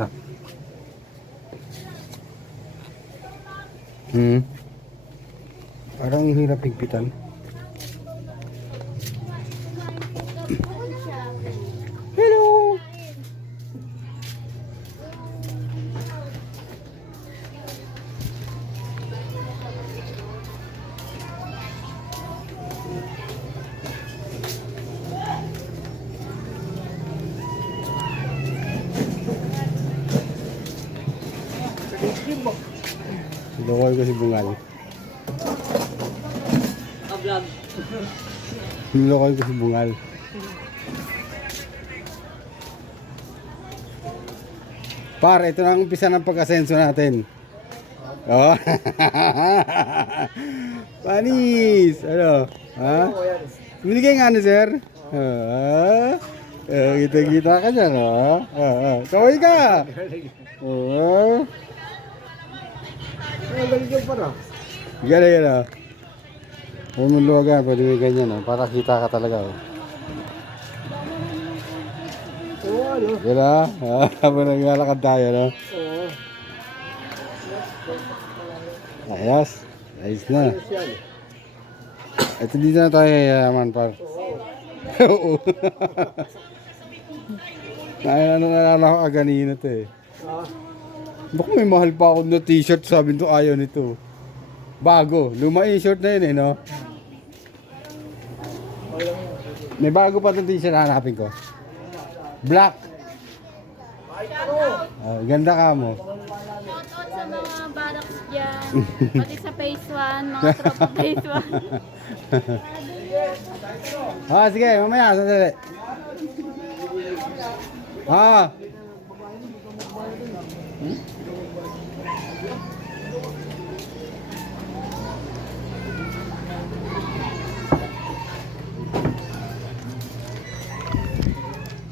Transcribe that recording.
Lock. Parang hirap higpitan. Hello! Lokal ko si Bungal. Vlog. Lokal ko si Bungal. Par, ito na ang umpisa ng pag-asenso natin. Oh. Panis! Ano? Ha? Binigay nga ni sir? Kita-kita ka dyan, ha? Kaway ka! Oo. Galing pa na. Galing yan, ha? Huwag mong luwagan, pwede may ganyan, ha? Para kita ka talaga, ha? Oo, ano? Yan, ha? Habang naglalakad tayo, no? Oo. Ayos. Ayos na. Ayos yan. Ito dito na tayo yayaman, par. Oo. Ano nalala ko aganina to eh. Ah, Baka may mahal pa ako na t-shirt, sabi nito ayaw nito. Bago. Luma yung short na yun eh, no? May bago pa itong t-shirt, hanapin ko. Black. Ganda ka mo. Shoutout sa mga barracks dyan. Pati sa phase 1, mga tropa phase 1. Sige, mamaya, sandali.